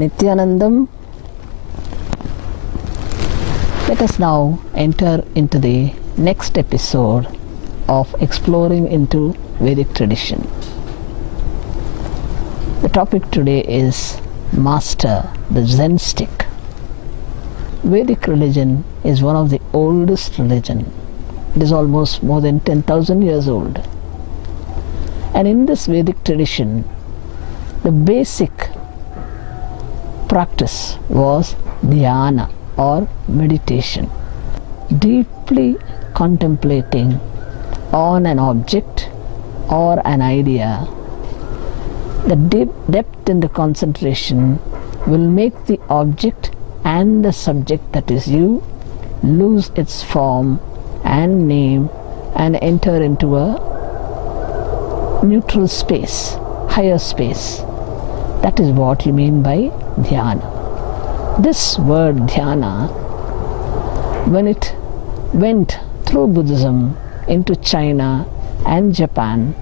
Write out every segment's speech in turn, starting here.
Nithyanandam. Let us now enter into the next episode of exploring into Vedic tradition. The topic today is Master, the Zen stick. Vedic religion is one of the oldest religion. It is almost more than 10,000 years old. And in this Vedic tradition, the basic practice was dhyana or meditation, deeply contemplating on an object or an idea. The depth in the concentration will make the object and the subject, that is you, lose its form and name and enter into a neutral space, higher space. That is what you mean by dhyana. This word dhyana, when it went through Buddhism into China and Japan,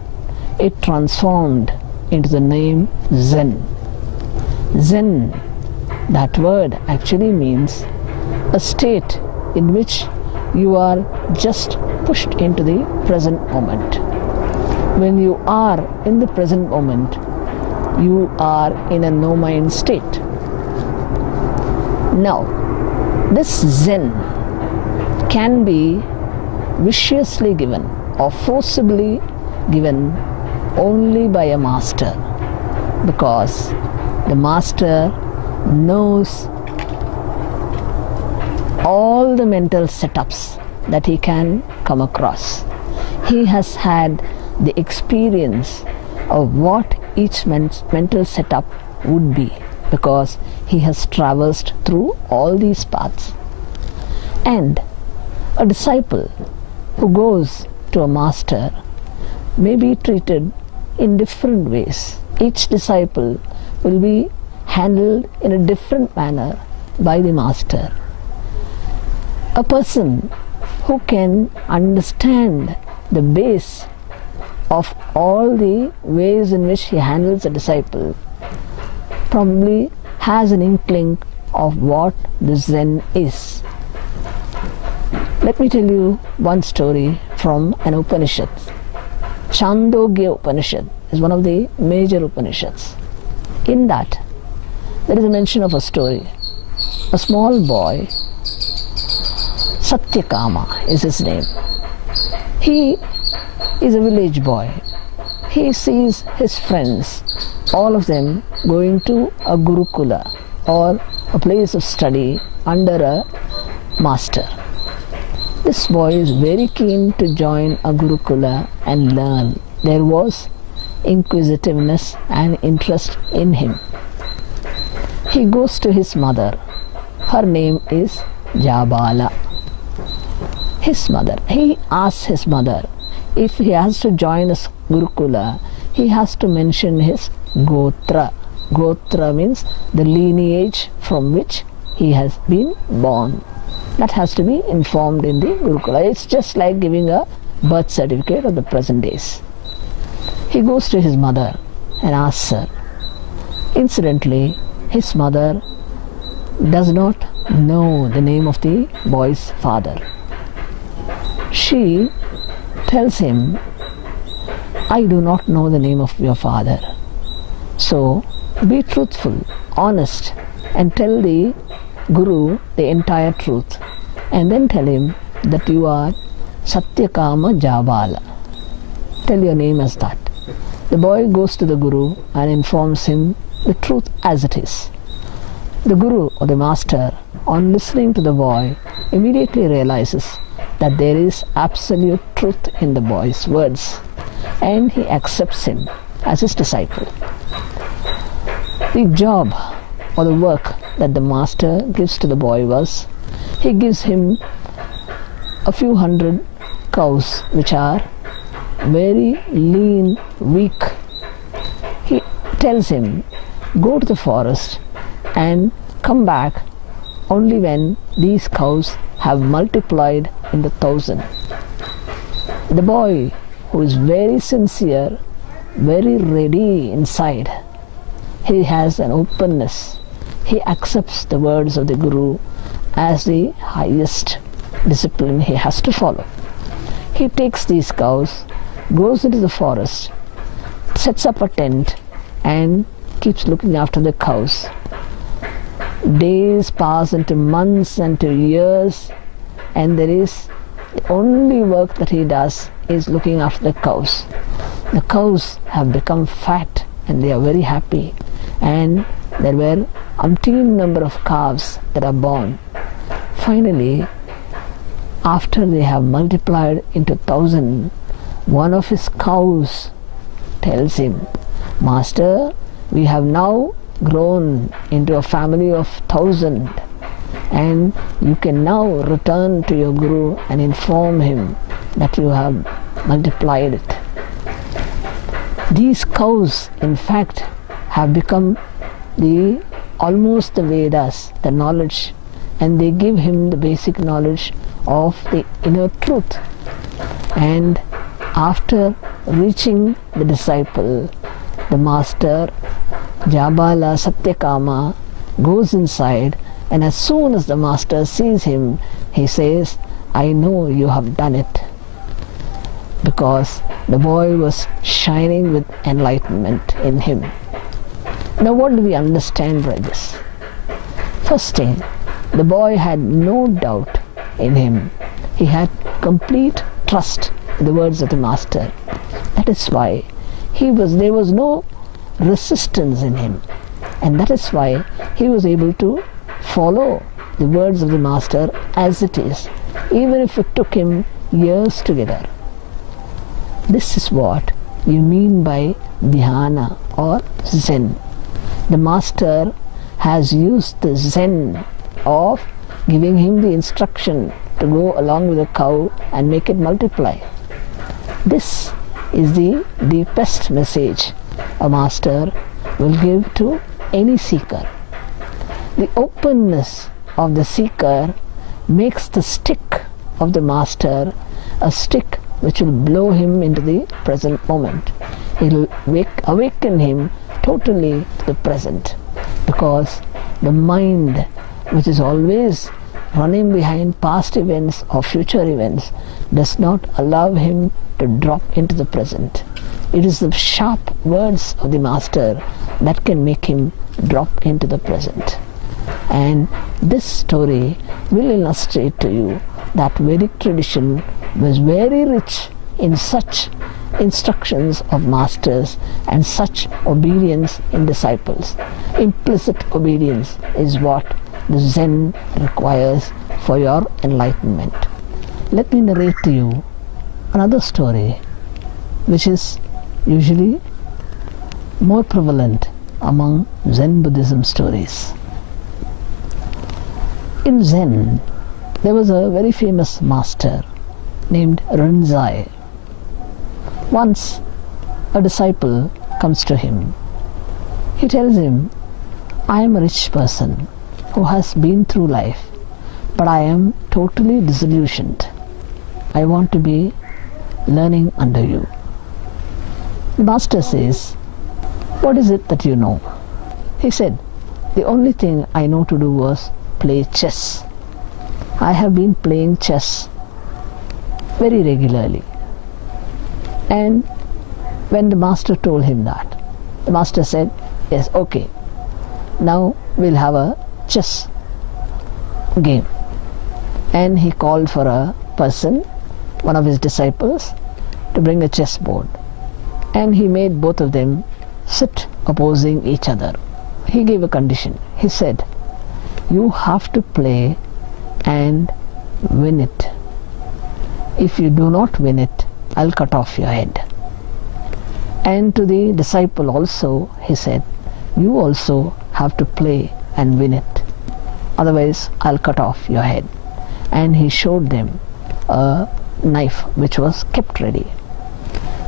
it transformed into the name Zen. Zen, that word actually means a state in which you are just pushed into the present moment. When you are in the present moment, you are in a no-mind state. Now, this Zen can be viciously given or forcibly given only by a master, because the master knows all the mental setups that he can come across. He has had the experience of what each mental setup would be, because he has traversed through all these paths. And a disciple who goes to a master may be treated in different ways. Each disciple will be handled in a different manner by the master. A person who can understand the base of all the ways in which he handles a disciple probably has an inkling of what the Zen is. Let me tell you one story from an Upanishad. Chandogya Upanishad is one of the major Upanishads. In that, there is a mention of a story. A small boy, Satyakama is his name. He is a village boy. He sees his friends, all of them going to a Gurukula or a place of study under a master. This boy is very keen to join a Gurukula and learn. There was inquisitiveness and interest in him. He goes to his mother. Her name is Jabala. His mother. He asks his mother, if he has to join a Gurukula, he has to mention his Gotra. Gotra means the lineage from which he has been born. That has to be informed in the Gurukula. It's just like giving a birth certificate of the present days. He goes to his mother and asks her. Incidentally, his mother does not know the name of the boy's father. She tells him, I do not know the name of your father. So be truthful, honest, and tell the Guru the entire truth. And then tell him that you are Satyakama Jabala. Tell your name as that. The boy goes to the Guru and informs him the truth as it is. The Guru or the master, on listening to the boy, immediately realizes that there is absolute truth in the boy's words, and he accepts him as his disciple. The job or the work that the master gives to the boy was, he gives him a few hundred cows which are very lean, weak. He tells him, go to the forest and come back only when these cows have multiplied in the 1,000. The boy, who is very sincere, very ready inside, he has an openness. he accepts the words of the Guru as the highest discipline he has to follow. He takes these cows, goes into the forest, sets up a tent and keeps looking after the cows. Days pass into months and to years, and the only work that he does is looking after the cows. The cows have become fat and they are very happy, and there were umpteen number of calves that are born. Finally, after they have multiplied into 1,000, one of his cows tells him, "Master, we have now grown into a family of 1,000, and you can now return to your Guru and inform him that you have multiplied it." These cows, in fact, have become almost the Vedas, the knowledge, and they give him the basic knowledge of the inner truth. And after reaching the disciple, the master, Jabala Satyakama, goes inside, and as soon as the master sees him, he says, "I know you have done it," because the boy was shining with enlightenment in him. Now what do we understand by this? First thing, the boy had no doubt in him. He had complete trust in the words of the master. That is why there was no resistance in him, and that is why he was able to follow the words of the master as it is, even if it took him years together. This is what you mean by dhyana or Zen. The master has used the Zen of giving him the instruction to go along with the cow and make it multiply. This is the deepest message a master will give to any seeker. The openness of the seeker makes the stick of the master a stick which will blow him into the present moment. It will awaken him totally to the present, because the mind, which is always running behind past events or future events, does not allow him to drop into the present. It is the sharp words of the master that can make him drop into the present. And this story will illustrate to you that Vedic tradition was very rich in such instructions of masters and such obedience in disciples. Implicit obedience is what the Zen requires for your enlightenment. Let me narrate to you another story which is usually more prevalent among Zen Buddhism stories. In Zen, there was a very famous master named Rinzai. Once a disciple comes to him. He tells him, "I am a rich person who has been through life, but I am totally disillusioned. I want to be learning under you." The master says, "What is it that you know?" He said, "The only thing I know to do was play chess. I have been playing chess very regularly." And when the master told him that, the master said, "Yes, okay, now we'll have a chess game." And he called for a person, one of his disciples, to bring a chessboard. And he made both of them sit opposing each other. He gave a condition. He said, "You have to play and win it. If you do not win it, I'll cut off your head." And to the disciple also he said, "You also have to play and win it. Otherwise I'll cut off your head." And he showed them a knife which was kept ready.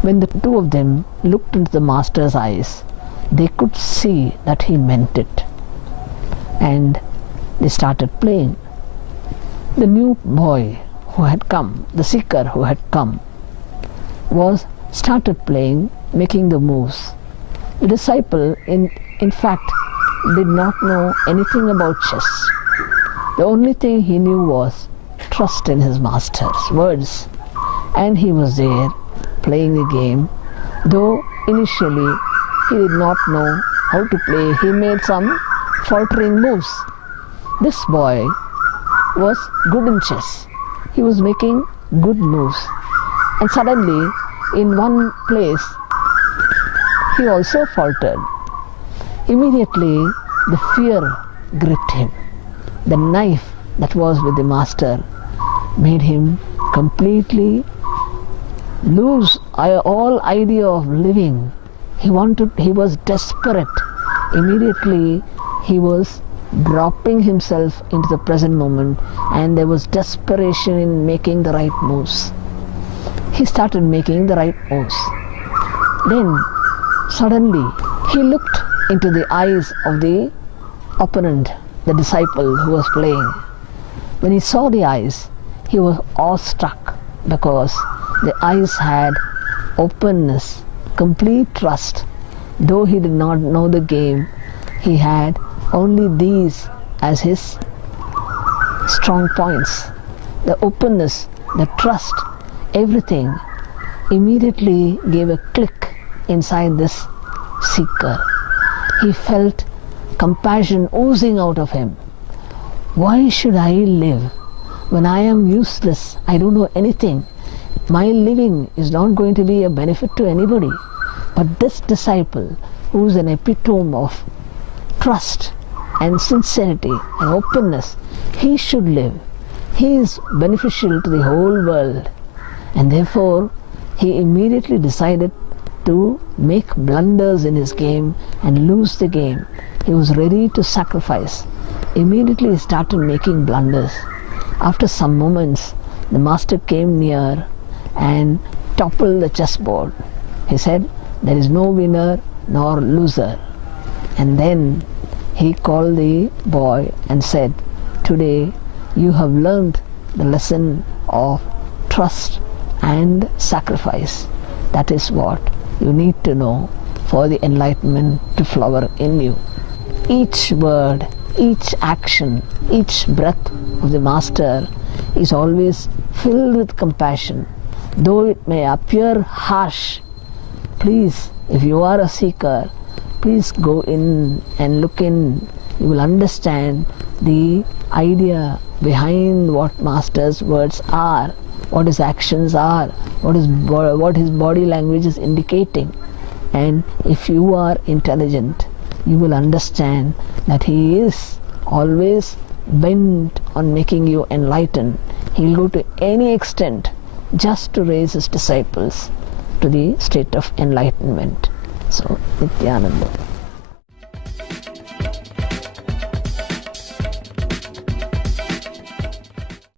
When the two of them looked into the master's eyes, they could see that he meant it. And they started playing. The new boy who had come, the seeker who had come, started playing, making the moves. The disciple in fact did not know anything about chess. The only thing he knew was trust in his master's words. And he was there playing the game. Though initially he did not know how to play, he made some faltering moves. This boy was good in chess. He was making good moves. And suddenly, in one place, he also faltered. Immediately, the fear gripped him. The knife that was with the master made him completely lose all idea of living. He was desperate. Immediately, he was dropping himself into the present moment, and there was desperation in making the right moves. He started making the right moves. Then, suddenly, he looked into the eyes of the opponent, the disciple who was playing. When he saw the eyes, he was awestruck because the eyes had openness, complete trust. Though he did not know the game, he had only these as his strong points. The openness, the trust, everything immediately gave a click inside this seeker. He felt compassion oozing out of him. Why should I live when I am useless? I don't know anything. My living is not going to be a benefit to anybody. But this disciple, who is an epitome of trust and sincerity and openness, he should live. He is beneficial to the whole world. And therefore, he immediately decided to make blunders in his game and lose the game. He was ready to sacrifice. Immediately he started making blunders. After some moments, the master came near and toppled the chessboard. He said, "There is no winner nor loser." And then he called the boy and said, "Today you have learned the lesson of trust and sacrifice. That is what you need to know for the enlightenment to flower in you." Each word, each action, each breath of the master is always filled with compassion. Though it may appear harsh, please, if you are a seeker, please go in and look in. You will understand the idea behind what master's words are, what his actions are, what his body language is indicating. And if you are intelligent, you will understand that he is always bent on making you enlightened. He will go to any extent just to raise his disciples to the state of enlightenment. So, Nithyananda.